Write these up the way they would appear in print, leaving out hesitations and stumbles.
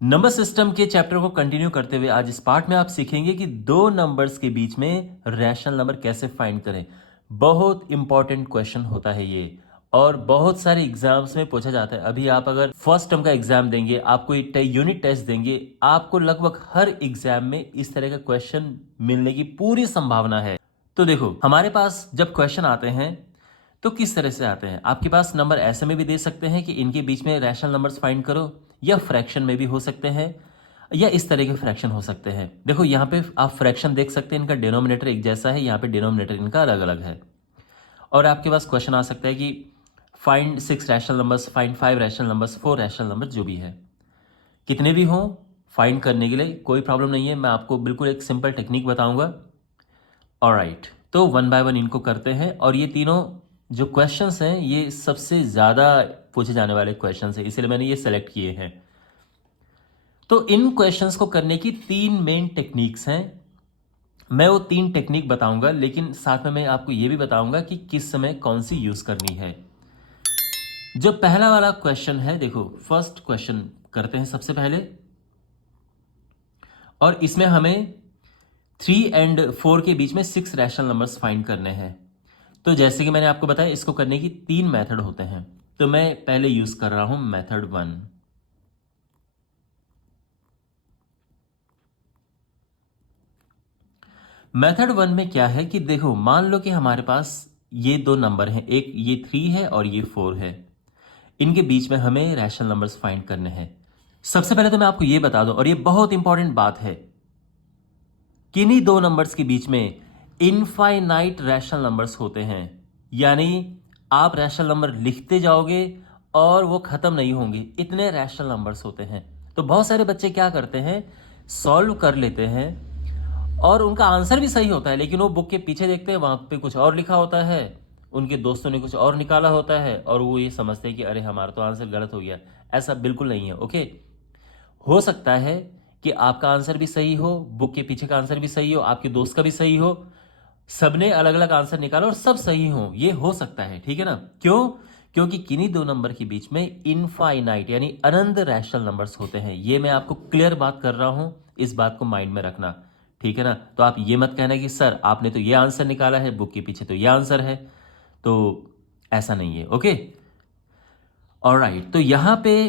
Number system के chapter को continue करते हुए आज इस पार्ट में आप सीखेंगे कि दो नंबर्स के बीच में रैशनल नंबर कैसे फाइंड करें। बहुत इंपॉर्टेंट क्वेश्चन होता है ये और बहुत सारे एग्जाम्स में पूछा जाता है। अभी आप अगर फर्स्ट टर्म का एग्जाम देंगे, आप कोई यूनिट टेस्ट देंगे, आपको लगभग हर एग्जाम में इस तरह का क्वेश्चन मिलने की पूरी संभावना है। तो देखो, हमारे पास जब क्वेश्चन आते हैं तो किस तरह से आते हैं। आपके पास नंबर ऐसे में भी दे सकते हैं कि इनके बीच में रैशनल नंबर्स फाइंड करो, या फ्रैक्शन में भी हो सकते हैं, या इस तरह के फ्रैक्शन हो सकते हैं। देखो यहाँ पे आप फ्रैक्शन देख सकते हैं, इनका डिनोमिनेटर एक जैसा है, यहाँ पे डिनोमिनेटर इनका अलग अलग है। और आपके पास क्वेश्चन आ सकता है कि find 6 rational numbers, find 5 rational numbers, 4 rational number, जो भी है, कितने भी हों, फाइंड करने के लिए कोई प्रॉब्लम नहीं है। मैं आपको बिल्कुल एक सिंपल टेक्निक बताऊंगा। ऑलराइट, तो वन बाय वन इनको करते हैं। और ये तीनों जो क्वेश्चंस हैं ये सबसे ज़्यादा पूछे जाने वाले क्वेश्चंस हैं, इसलिए मैंने ये सेलेक्ट किए हैं। तो इन क्वेश्चंस को करने की 3 मेन टेक्निक्स हैं। मैं वो 3 टेक्निक बताऊंगा, लेकिन साथ में मैं आपको ये भी बताऊंगा कि किस समय कौन सी यूज़ करनी है। जो पहला वाला क्वेश्चन है, देखो फर्स्ट क्वेश्चन करते हैं सबसे पहले, और इसमें हमें 3 एंड 4 के बीच में 6 रैशनल नंबर्स फाइंड करने हैं। तो जैसे कि मैंने आपको बताया, इसको करने की 3 मेथड होते हैं। तो मैं पहले यूज कर रहा हूं मेथड 1। मेथड 1 में क्या है कि देखो, मान लो कि हमारे पास ये दो नंबर हैं, एक ये 3 है और ये 4 है। इनके बीच में हमें रैशनल नंबर्स फाइंड करने हैं। सबसे पहले तो मैं आपको ये बता दूं, और ये बहुत इंपॉर्टेंट बात है, किन्हीं दो नंबर्स के बीच में इनफाइनाइट रैशनल नंबर्स होते हैं। यानी आप रैशनल नंबर लिखते जाओगे और वो खत्म नहीं होंगे, इतने रैशनल नंबर्स होते हैं। तो बहुत सारे बच्चे क्या करते हैं, सॉल्व कर लेते हैं और उनका आंसर भी सही होता है, लेकिन वो बुक के पीछे देखते हैं, वहां पे कुछ और लिखा होता है, उनके दोस्तों ने कुछ और निकाला होता है, और वो ये समझते हैं कि अरे हमारा तो आंसर गलत हो गया। ऐसा बिल्कुल नहीं है। ओके, हो सकता है कि आपका आंसर भी सही हो, बुक के पीछे का आंसर भी सही हो, आपके दोस्त का भी सही हो, सबने अलग अलग आंसर निकाला और सब सही हो, ये हो सकता है। ठीक है ना? क्यों? क्योंकि किन्हीं दो नंबर के बीच में इनफाइनाइट यानी अनंत रैशनल नंबर्स होते हैं। ये मैं आपको क्लियर बात कर रहा हूं, इस बात को माइंड में रखना। ठीक है ना? तो आप ये मत कहना कि सर आपने तो ये आंसर निकाला है, बुक के पीछे तो ये आंसर है। तो ऐसा नहीं है। Okay, alright. तो यहां पे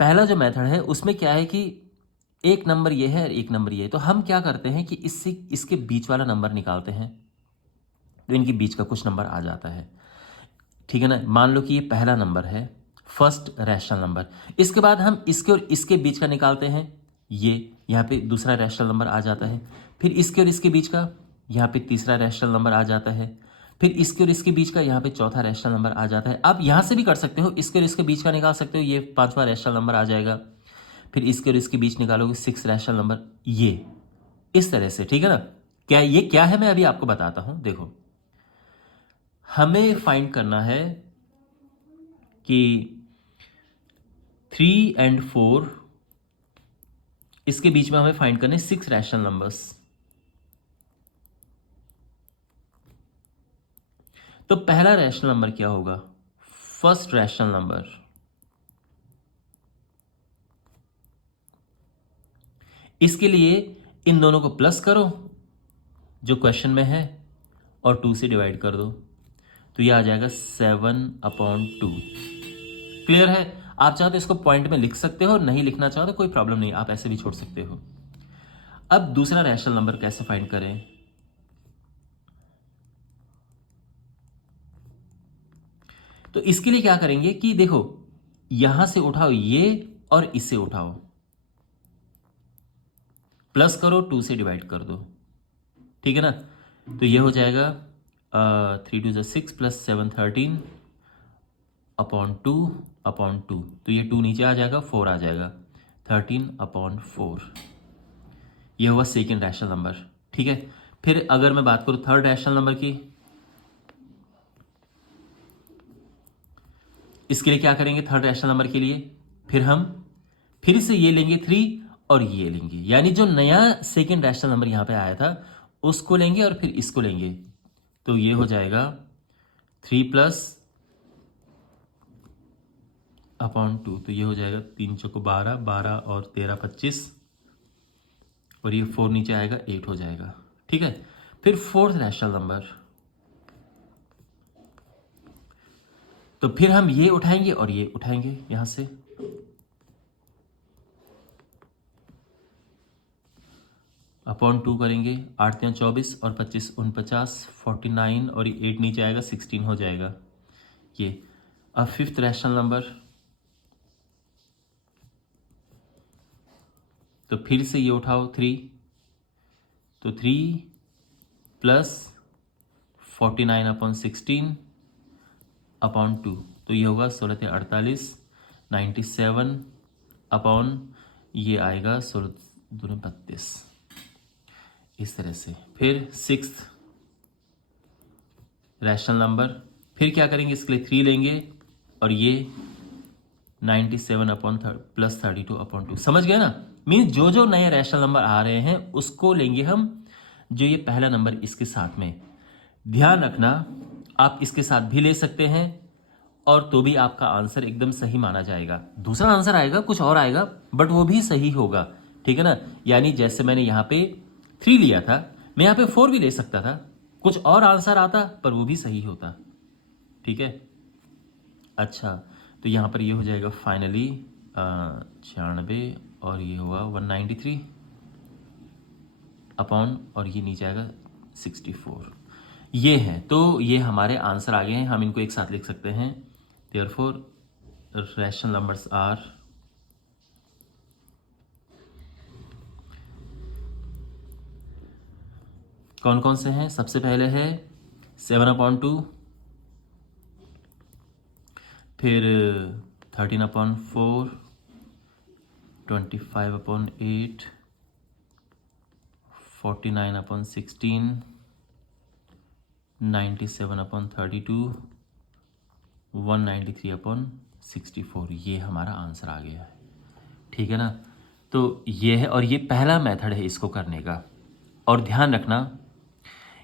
पहला जो मेथड है उसमें क्या है कि एक नंबर ये है और एक नंबर ये है। तो हम क्या करते हैं कि इससे इसके बीच वाला नंबर निकालते हैं, तो इनके बीच का कुछ नंबर आ जाता है। ठीक है ना? मान लो कि ये पहला नंबर है, फर्स्ट रैशनल नंबर। इसके बाद हम इसके और इसके बीच का निकालते हैं, ये यहाँ पे दूसरा रैशनल नंबर आ जाता है। फिर इसके और इसके बीच का यहाँ पे तीसरा रैशनल नंबर आ जाता है। फिर इसके और इसके बीच का यहाँ पे चौथा रैशनल नंबर आ जाता है। आप यहाँ से भी कर सकते हो, इसके और इसके बीच का निकाल सकते हो, ये पांचवा रैशनल नंबर आ जाएगा। फिर इसके और इसके बीच निकालोगे 6 रैशनल नंबर, ये इस तरह से। ठीक है ना? क्या ये क्या है, मैं अभी आपको बताता हूं। देखो, हमें फाइंड करना है कि 3 एंड 4, इसके बीच में हमें फाइंड करने 6 रैशनल नंबर्स। तो पहला रैशनल नंबर क्या होगा? First rational number. इसके लिए इन दोनों को प्लस करो जो क्वेश्चन में है, और 2 से डिवाइड कर दो, तो ये आ जाएगा 7/2। क्लियर है? आप चाहो तो इसको पॉइंट में लिख सकते हो, नहीं लिखना चाहो तो कोई प्रॉब्लम नहीं, आप ऐसे भी छोड़ सकते हो। अब दूसरा रैशनल नंबर कैसे फाइंड करें? तो इसके लिए क्या करेंगे कि देखो, यहां से उठाओ ये और इससे उठाओ, प्लस करो, 2 से डिवाइड कर दो। ठीक है ना? तो ये हो जाएगा 3 2 6 प्लस 7 13/2/2। तो ये 2 नीचे आ जाएगा, 4 आ जाएगा, 13/4। ये हुआ सेकेंड रैशनल नंबर। ठीक है? फिर अगर मैं बात करूं थर्ड रैशनल नंबर की, इसके लिए क्या करेंगे? थर्ड रैशनल नंबर के लिए फिर हम फिर से ये लेंगे 3 और ये लेंगे, यानी जो नया सेकेंड रैशनल नंबर यहां पे आया था उसको लेंगे और फिर इसको लेंगे। तो ये हो जाएगा 3 प्लस अपॉन 2, तो ये हो जाएगा 3 चौको 12, 12 और 13 25, और ये 4 नीचे आएगा 8 हो जाएगा। ठीक है, फिर फोर्थ रैशनल नंबर, तो फिर हम ये उठाएंगे और ये उठाएंगे यहां से, अपॉन 2 करेंगे, 8 3 24 और 25 49, 49 और ये 8 नीचे आएगा 16 हो जाएगा ये। अब फिफ्थ रैशनल नंबर, तो फिर से ये उठाओ 3, तो 3 प्लस 49 अपॉन 16 अपॉन 2, तो ये होगा 16 48, 97 अपॉन ये आएगा 16 2 32, इस तरह से। फिर सिक्स्थ रैशनल नंबर, फिर क्या करेंगे, इसके लिए 3 लेंगे और ये 97 अपॉन प्लस 32 अपॉन 2, समझ गए ना। मीन्स जो जो नए रैशनल नंबर आ रहे हैं उसको लेंगे हम, जो ये पहला नंबर इसके साथ में। ध्यान रखना, आप इसके साथ भी ले सकते हैं और तो भी आपका आंसर एकदम सही माना जाएगा। दूसरा आंसर आएगा, कुछ और आएगा, बट वो भी सही होगा। ठीक है ना, यानी जैसे मैंने यहाँ पे 3 लिया था, मैं यहाँ पे 4 भी ले सकता था, कुछ और आंसर आता पर वो भी सही होता। ठीक है, अच्छा, तो यहाँ पर ये हो जाएगा फाइनली 96 और ये हुआ 193 अपॉन, और ये नीचे आएगा 64। ये है, तो ये हमारे आंसर आ गए हैं, हम इनको एक साथ लिख सकते हैं। देयरफॉर रैशनल नंबर्स आर कौन कौन से हैं। सबसे पहले है 7/2, फिर 13/4, 25/8, 49/16, 97/32, 193/64, ये हमारा आंसर आ गया है। ठीक है ना, तो ये है, और ये पहला मेथड है इसको करने का। और ध्यान रखना,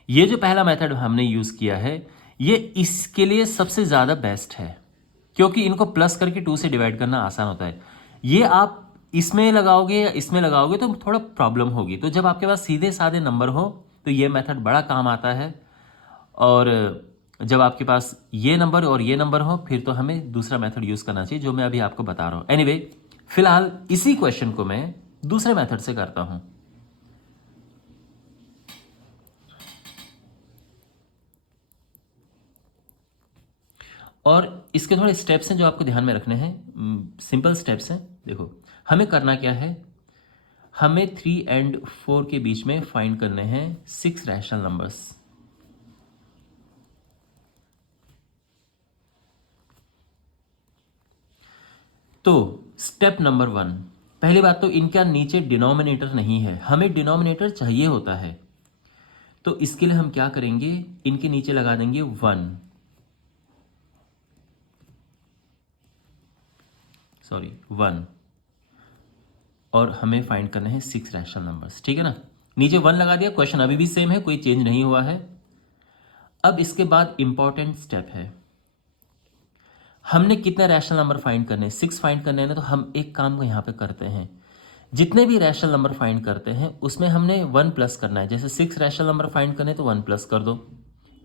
ये जो पहला मेथड हमने यूज़ किया है, ये इसके लिए सबसे ज़्यादा बेस्ट है, क्योंकि इनको प्लस करके 2 से डिवाइड करना आसान होता है। ये आप इसमें लगाओगे या इसमें लगाओगे तो थोड़ा प्रॉब्लम होगी। तो जब आपके पास सीधे साधे नंबर हो तो ये मेथड बड़ा काम आता है, और जब आपके पास ये नंबर और ये नंबर हो फिर तो हमें दूसरा मेथड यूज़ करना चाहिए, जो मैं अभी आपको बता रहा हूँ। एनीवे, फिलहाल इसी क्वेश्चन को मैं दूसरे मेथड से करता हूँ। और इसके थोड़े स्टेप्स हैं जो आपको ध्यान में रखने हैं, सिंपल स्टेप्स हैं। देखो, हमें करना क्या है, हमें 3 और 4 के बीच में फाइंड करने हैं 6 रैशनल नंबर्स। तो स्टेप नंबर 1, पहली बात तो इनका नीचे डिनोमिनेटर नहीं है, हमें डिनोमिनेटर चाहिए होता है। तो इसके लिए हम क्या करेंगे, इनके नीचे लगा देंगे 1, और हमें फाइंड करना है 6 रैशनल नंबर्स। ठीक है ना, नीचे 1 लगा दिया, क्वेश्चन अभी भी सेम है, कोई चेंज नहीं हुआ है। अब इसके बाद इंपॉर्टेंट स्टेप है, हमने कितने रैशनल नंबर फाइंड करने हैं, 6 फाइंड करने हैं ना। तो हम एक काम को यहाँ पे करते हैं, जितने भी रैशनल नंबर फाइंड करते हैं उसमें हमने 1 प्लस करना है। जैसे 6 रैशनल नंबर फाइंड करने तो 1 प्लस कर दो,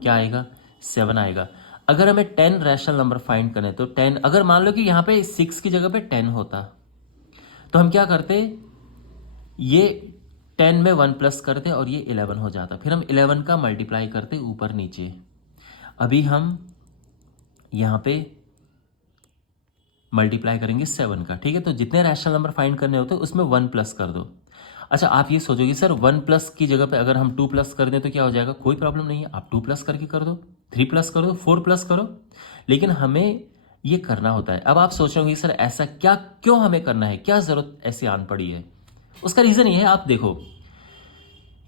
क्या आएगा, 7 आएगा। अगर हमें 10 रैशनल नंबर फाइंड करने तो 10, अगर मान लो कि यहाँ पे 6 की जगह पे 10 होता तो हम क्या करते, ये 10 में 1 प्लस करते और ये 11 हो जाता, फिर हम 11 का मल्टीप्लाई करते ऊपर नीचे। अभी हम यहाँ पे मल्टीप्लाई करेंगे 7 का। ठीक है, तो जितने रैशनल नंबर फाइंड करने होते हैं उसमें 1 प्लस कर दो। अच्छा, आप ये सोचोगे सर 1 प्लस की जगह पे अगर हम 2 प्लस कर दें तो क्या हो जाएगा, कोई प्रॉब्लम नहीं है, आप 2 प्लस करके कर दो, 3 प्लस करो, 4 प्लस करो, लेकिन हमें ये करना होता है। अब आप सोच रहे होंगे सर ऐसा क्या, क्यों हमें करना है, क्या जरूरत ऐसी आन पड़ी है। उसका रीजन ये है, आप देखो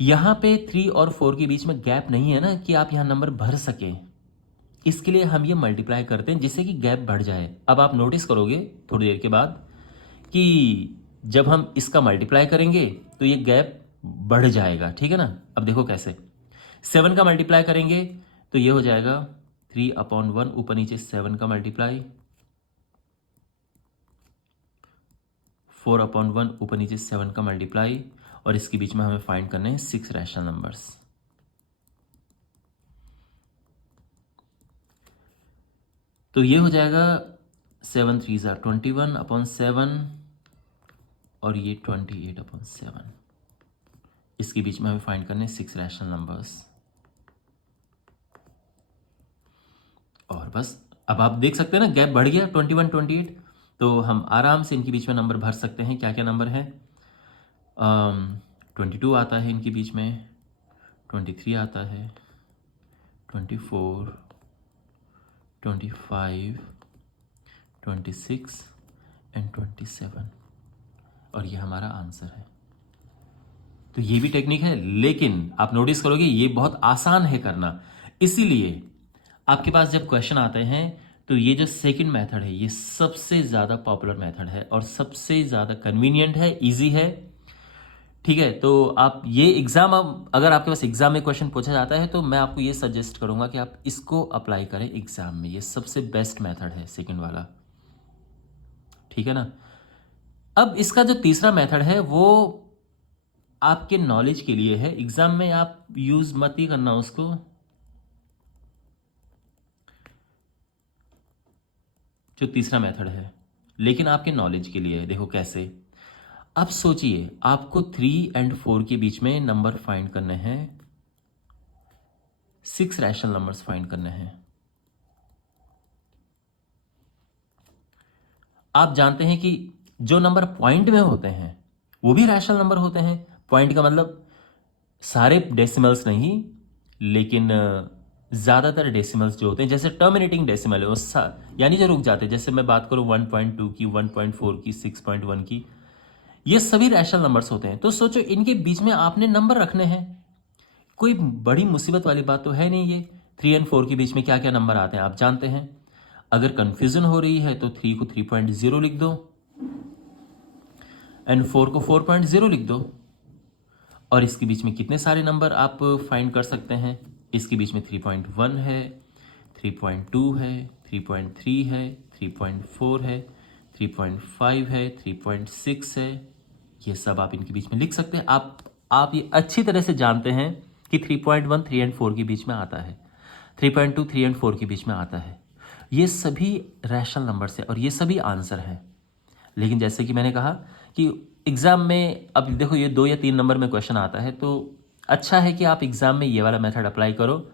यहाँ पे 3 और 4 के बीच में गैप नहीं है ना कि आप यहाँ नंबर भर सकें, इसके लिए हम ये मल्टीप्लाई करते हैं जिससे कि गैप बढ़ जाए। अब आप नोटिस करोगे थोड़ी देर के बाद कि जब हम इसका मल्टीप्लाई करेंगे तो ये गैप बढ़ जाएगा। ठीक है ना, अब देखो कैसे, 7 का मल्टीप्लाई करेंगे तो ये हो जाएगा 3/1, ऊपर नीचे 7 का मल्टीप्लाई, 4/1 ऊपर नीचे 7 का मल्टीप्लाई, और इसके बीच में हमें फाइंड करने हैं 6 रैशनल नंबर्स। तो ये हो जाएगा 7 3 21/7 और ये 28/7। इसके बीच में हमें फाइंड करने हैं 6 रैशनल नंबर्स। और बस अब आप देख सकते हैं ना, गैप बढ़ गया 21 28। तो हम आराम से इनके बीच में नंबर भर सकते हैं। क्या क्या नंबर है? 22 आता है इनके बीच में, 23 आता है, 24, 25, 26 एंड 27, और ये हमारा आंसर है। तो ये भी टेक्निक है, लेकिन आप नोटिस करोगे ये बहुत आसान है करना। इसीलिए आपके पास जब क्वेश्चन आते हैं तो ये जो सेकंड मेथड है ये सबसे ज़्यादा पॉपुलर मेथड है और सबसे ज़्यादा कन्वीनियंट है, इजी है। ठीक है, तो आप ये एग्जाम, अगर आपके पास एग्जाम में क्वेश्चन पूछा जाता है तो मैं आपको ये सजेस्ट करूंगा कि आप इसको अप्लाई करें एग्जाम में। ये सबसे बेस्ट मेथड है सेकंड वाला, ठीक है ना। अब इसका जो तीसरा मेथड है वो आपके नॉलेज के लिए है, एग्जाम में आप यूज मत ही करना उसको। जो तीसरा मेथड है, लेकिन आपके नॉलेज के लिए है। देखो कैसे, अब सोचिए आपको 3 और 4 के बीच में नंबर फाइंड करने हैं, 6 रैशनल नंबर्स फाइंड करने हैं। आप जानते हैं कि जो नंबर पॉइंट में होते हैं वो भी रैशनल नंबर होते हैं। पॉइंट का मतलब सारे डेसिमल्स नहीं, लेकिन ज़्यादातर डेसिमल्स जो होते हैं, जैसे टर्मिनेटिंग डेसिमल है वो यानी जो रुक जाते हैं। जैसे मैं बात करूं 1.2 की, 1.4 की, 6.1 की, ये सभी रैशनल नंबर्स होते हैं। तो सोचो इनके बीच में आपने नंबर रखने हैं। कोई बड़ी मुसीबत वाली बात तो है नहीं ये। 3 और 4 के बीच में क्या क्या नंबर आते हैं आप जानते हैं। अगर कंफ्यूजन हो रही है तो 3 को 3.0 लिख दो एंड 4 को 4.0 लिख दो। और इसके बीच में कितने सारे नंबर आप फाइंड कर सकते हैं। इसके बीच में 3.1 है, 3.2 है, 3.3 है, 3.4 है, 3.5 है, 3.6 है। ये सब आप इनके बीच में लिख सकते हैं। आप ये अच्छी तरह से जानते हैं कि 3.1 3 और 4 के बीच में आता है, 3.2 3 और 4 के बीच में आता है। ये सभी रैशनल नंबर्स है और ये सभी आंसर है। लेकिन जैसे कि मैंने कहा कि एग्ज़ाम में अब देखो ये 2 या 3 नंबर में क्वेश्चन आता है, तो अच्छा है कि आप एग्ज़ाम में ये वाला मेथड अप्लाई करो।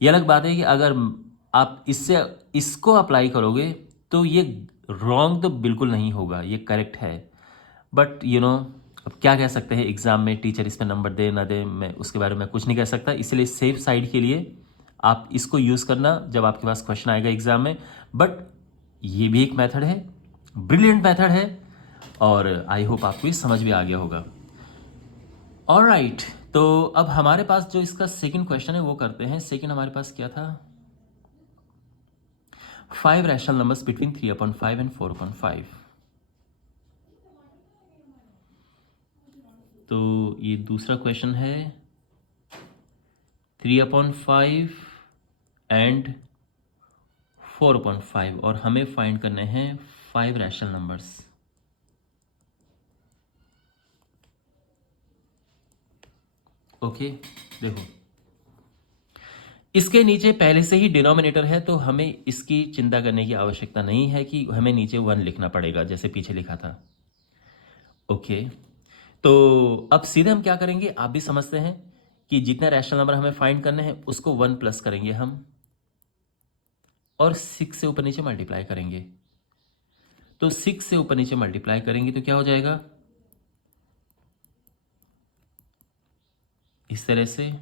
ये अलग बात है कि अगर आप इसको अप्लाई करोगे तो ये रॉन्ग तो बिल्कुल नहीं होगा, ये करेक्ट है। बट अब क्या कह सकते हैं, एग्ज़ाम में टीचर इस पर नंबर दे ना दे, मैं उसके बारे में कुछ नहीं कह सकता। इसलिए सेफ साइड के लिए आप इसको यूज़ करना जब आपके पास क्वेश्चन आएगा एग्ज़ाम में। बट ये भी एक मेथड है, ब्रिलियंट मेथड है, और आई होप आपको ये समझ में आ गया होगा। ऑलराइट, तो अब हमारे पास जो इसका सेकंड क्वेश्चन है वो करते हैं। सेकंड हमारे पास क्या था, 5 रैशनल नंबर्स बिटवीन 3/5 एंड 4/5। तो ये दूसरा क्वेश्चन है 3/5 एंड 4/5, और हमें फाइंड करने हैं 5 रैशनल नंबर्स। ओके, देखो इसके नीचे पहले से ही डिनोमिनेटर है, तो हमें इसकी चिंता करने की आवश्यकता नहीं है कि हमें नीचे 1 लिखना पड़ेगा जैसे पीछे लिखा था। ओके, तो अब सीधे हम क्या करेंगे, आप भी समझते हैं कि जितने रैशनल नंबर हमें फाइंड करने हैं उसको 1 प्लस करेंगे हम, और 6 से ऊपर नीचे मल्टीप्लाई करेंगे। तो 6 से ऊपर नीचे मल्टीप्लाई करेंगे तो क्या हो जाएगा, इस तरह से,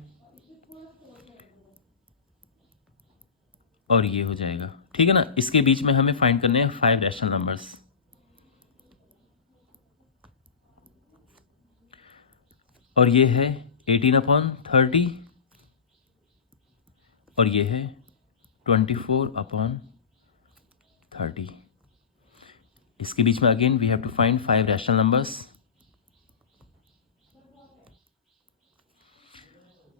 और ये हो जाएगा। ठीक है ना। इसके बीच में हमें फाइंड करने हैं 5 रैशनल नंबर्स। और ये है 18/30, और ये है 24/30। इसके बीच में again we have to find 5 rational numbers.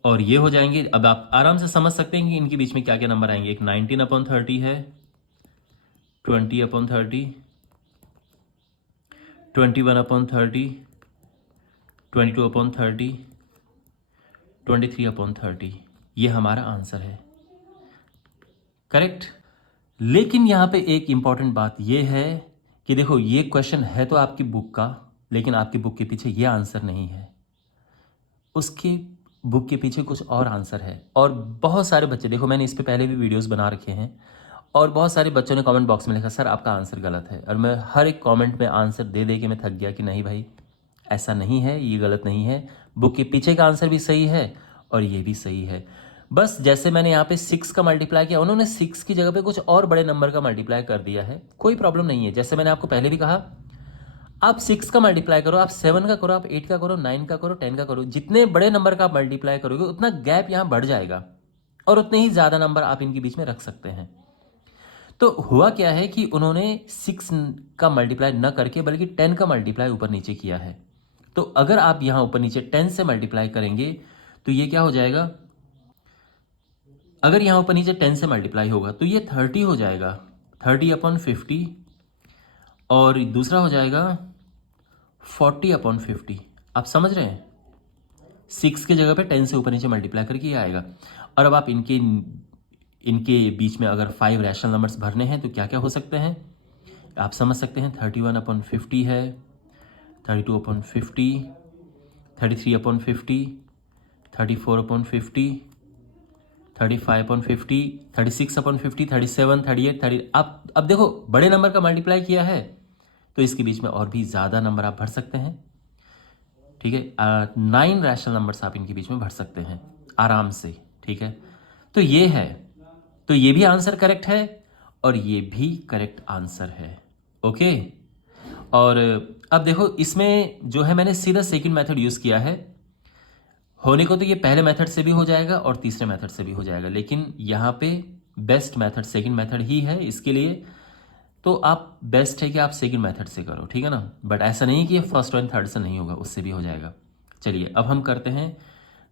और ये हो जाएंगे। अब आप आराम से समझ सकते हैं कि इनके बीच में क्या क्या नंबर आएंगे। एक 19/30 है, 20/30, 21/30, 22/30, 23/30, ये हमारा आंसर है। करेक्ट। लेकिन यहाँ पे एक इंपॉर्टेंट बात ये है कि देखो ये क्वेश्चन है तो आपकी बुक का, लेकिन आपकी बुक के पीछे ये आंसर नहीं है, उसकी बुक के पीछे कुछ और आंसर है। और बहुत सारे बच्चे, देखो मैंने इस पे पहले भी वीडियोस बना रखे हैं, और बहुत सारे बच्चों ने कमेंट बॉक्स में लिखा सर आपका आंसर गलत है, और मैं हर एक कमेंट में आंसर दे दे के मैं थक गया कि नहीं भाई ऐसा नहीं है, ये गलत नहीं है, बुक के पीछे का आंसर भी सही है और ये भी सही है। बस जैसे मैंने यहाँ पे 6 का मल्टीप्लाई किया, उन्होंने 6 की जगह पे कुछ और बड़े नंबर का मल्टीप्लाई कर दिया है, कोई प्रॉब्लम नहीं है। जैसे मैंने आपको पहले भी कहा, आप 6 का मल्टीप्लाई करो, आप 7 का करो, आप 8 का करो, 9 का करो, 10 का करो, जितने बड़े नंबर का आप मल्टीप्लाई करोगे उतना गैप यहाँ बढ़ जाएगा और उतने ही ज़्यादा नंबर आप इनके बीच में रख सकते हैं। तो हुआ क्या है कि उन्होंने 6 का मल्टीप्लाई न करके बल्कि 10 का मल्टीप्लाई ऊपर नीचे किया है। तो अगर आप यहाँ ऊपर नीचे 10 से मल्टीप्लाई करेंगे तो ये क्या हो जाएगा, अगर यहाँ ऊपर नीचे 10 से मल्टीप्लाई होगा तो ये 30 हो जाएगा, 30/50, और दूसरा हो जाएगा 40/50। आप समझ रहे हैं, 6 की जगह पे 10 से ऊपर नीचे मल्टीप्लाई करके ये आएगा। और अब आप इनके बीच में अगर 5 रैशनल नंबर्स भरने हैं तो क्या क्या हो सकते हैं आप समझ सकते हैं। 31/50 है, 32/50, 33/50, 34/50, 35/50, 36/50, 37, 38, 30। अब देखो बड़े नंबर का मल्टीप्लाई किया है तो इसके बीच में और भी ज़्यादा नंबर आप भर सकते हैं। ठीक है, 9 रैशनल नंबर्स आप इनके बीच में भर सकते हैं आराम से। ठीक है, तो ये है, तो ये भी आंसर करेक्ट है और ये भी करेक्ट आंसर है। ओके, और अब देखो इसमें जो है मैंने सीधा सेकंड मेथड यूज़ किया है। होने को तो ये पहले मेथड से भी हो जाएगा और तीसरे मेथड से भी हो जाएगा, लेकिन यहाँ पे बेस्ट मेथड सेकंड मेथड ही है इसके लिए। तो आप बेस्ट है कि आप सेकंड मेथड से करो, ठीक है ना, बट ऐसा नहीं कि ये फर्स्ट और थर्ड से नहीं होगा, उससे भी हो जाएगा। चलिए अब हम करते हैं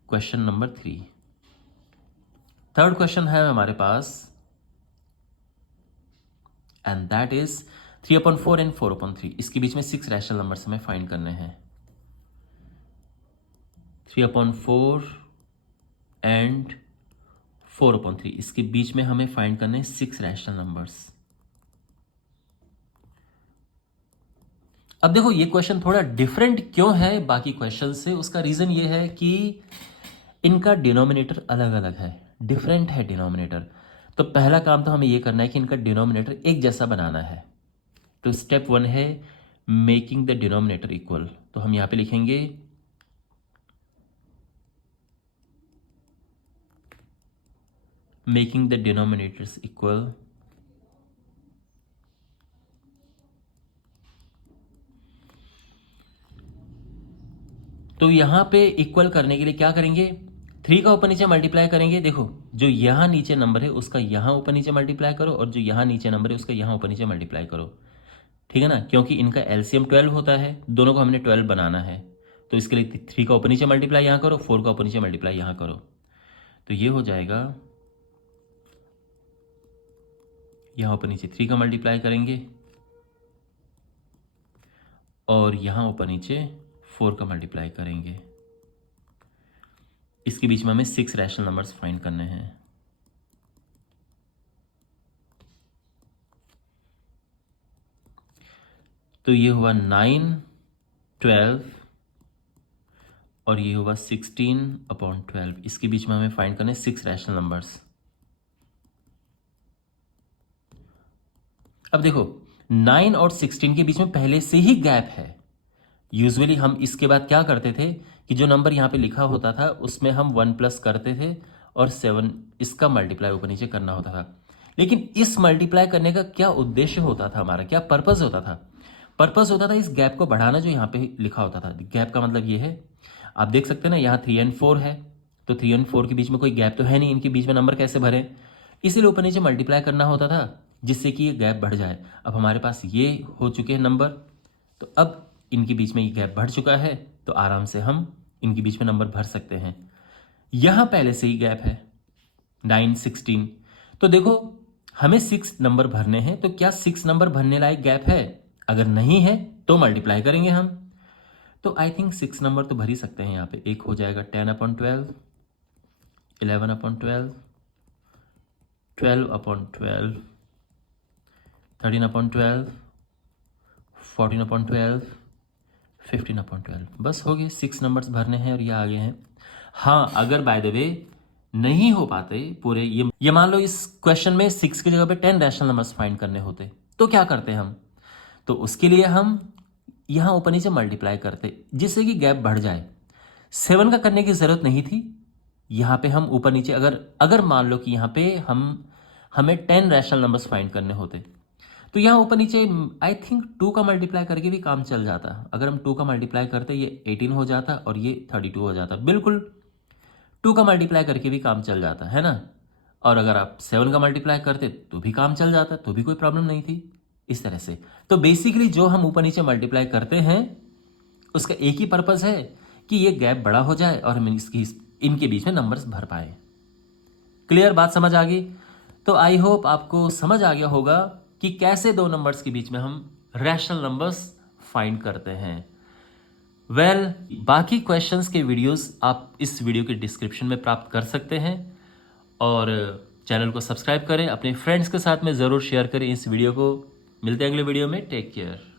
क्वेश्चन नंबर 3। थर्ड क्वेश्चन है हमारे पास, एंड दैट इज 3/4 एंड 4/3। इसके बीच में 6 रैशनल नंबर्स हमें फाइंड करने हैं। 3/4 एंड 4/3, इसके बीच में हमें फाइंड करने हैं 6 रैशनल नंबर्स। अब देखो ये क्वेश्चन थोड़ा डिफरेंट क्यों है बाकी क्वेश्चन से, उसका रीजन ये है कि इनका डिनोमिनेटर अलग अलग है, डिफरेंट है डिनोमिनेटर। तो पहला काम तो हमें ये करना है कि इनका डिनोमिनेटर एक जैसा बनाना है। तो स्टेप 1 है मेकिंग द डिनोमिनेटर इक्वल। तो हम यहां पे लिखेंगे मेकिंग द डिनोमिनेटर्स इक्वल। तो यहां पे इक्वल करने के लिए क्या करेंगे, 3 का ऊपर नीचे मल्टीप्लाई करेंगे। देखो जो यहां नीचे नंबर है उसका यहां ऊपर नीचे मल्टीप्लाई करो, और जो यहां नीचे नंबर है उसका यहां ऊपर नीचे मल्टीप्लाई करो। ठीक है ना, क्योंकि इनका एलसीएम 12 होता है, दोनों को हमने 12 बनाना है। तो इसके लिए 3 का ऊपर नीचे मल्टीप्लाई यहां करो, 4 का ऊपर नीचे मल्टीप्लाई यहां करो। तो ये हो जाएगा, यहां ऊपर नीचे 3 का मल्टीप्लाई करेंगे और यहां ऊपर नीचे 4 का मल्टीप्लाई करेंगे। इसके बीच में हमें 6 रैशनल नंबर्स फाइंड करने हैं। तो ये हुआ 9, 12 और ये हुआ 16/12। इसके बीच में हमें फाइंड करने 6 रैशनल नंबर्स। अब देखो 9 और 16 के बीच में पहले से ही गैप है। यूजुअली हम इसके बाद क्या करते थे कि जो नंबर यहाँ पे लिखा होता था उसमें हम 1 प्लस करते थे और 7 इसका मल्टीप्लाई ऊपर नीचे करना होता था। लेकिन इस मल्टीप्लाई करने का क्या उद्देश्य होता था, हमारा क्या पर्पस होता था? पर्पस होता था इस गैप को बढ़ाना जो यहाँ पे लिखा होता था। गैप का मतलब ये है, आप देख सकते हैं ना, यहाँ 3 और 4 है, तो 3 और 4 के बीच में कोई गैप तो है नहीं, इनके बीच में नंबर कैसे भरें, इसीलिए ऊपर नीचे मल्टीप्लाई करना होता था जिससे कि ये गैप बढ़ जाए। अब हमारे पास ये हो चुके हैं नंबर, तो अब इनके बीच में ये गैप बढ़ चुका है, तो आराम से हम इनके बीच में नंबर भर सकते हैं। यहां पहले से ही गैप है 9, 16। तो देखो हमें 6 नंबर भरने हैं, तो क्या 6 नंबर भरने लायक गैप है? अगर नहीं है तो मल्टीप्लाई करेंगे हम। तो आई थिंक 6 नंबर तो भर ही सकते हैं यहाँ पे। एक हो जाएगा 10/12, 11/12, 12/12, 13/12, 14/12, 15/12। बस हो गए, 6 नंबर्स भरने हैं और ये आ गए हैं। हाँ, अगर बाय द वे नहीं हो पाते पूरे, ये मान लो इस क्वेश्चन में 6 की जगह पे 10 रैशनल नंबर्स फाइंड करने होते, तो क्या करते हम? तो उसके लिए हम यहाँ ऊपर नीचे मल्टीप्लाई करते, जिससे कि गैप बढ़ जाए। 7 का करने की जरूरत नहीं थी। यहाँ पे हम ऊपर नीचे अगर मान लो कि यहाँ पे हमें 10 रैशनल नंबर्स फाइंड करने होते, तो यहाँ ऊपर नीचे आई थिंक 2 का मल्टीप्लाई करके भी काम चल जाता। अगर हम 2 का मल्टीप्लाई करते, ये 18 हो जाता और ये 32 हो जाता। बिल्कुल 2 का मल्टीप्लाई करके भी काम चल जाता है ना। और अगर आप 7 का मल्टीप्लाई करते तो भी काम चल जाता, तो भी कोई प्रॉब्लम नहीं थी। इस तरह से तो बेसिकली जो हम ऊपर नीचे मल्टीप्लाई करते हैं उसका एक ही पर्पस है कि ये गैप बड़ा हो जाए और हम इनके बीच में नंबर्स भर पाए। क्लियर बात समझ आ गई? तो आई होप आपको समझ आ गया होगा कि कैसे दो नंबर्स के बीच में हम रैशनल नंबर्स फाइंड करते हैं। बाकी क्वेश्चंस के वीडियोस आप इस वीडियो के डिस्क्रिप्शन में प्राप्त कर सकते हैं और चैनल को सब्सक्राइब करें, अपने फ्रेंड्स के साथ में ज़रूर शेयर करें इस वीडियो को। मिलते हैं अगले वीडियो में। Take care.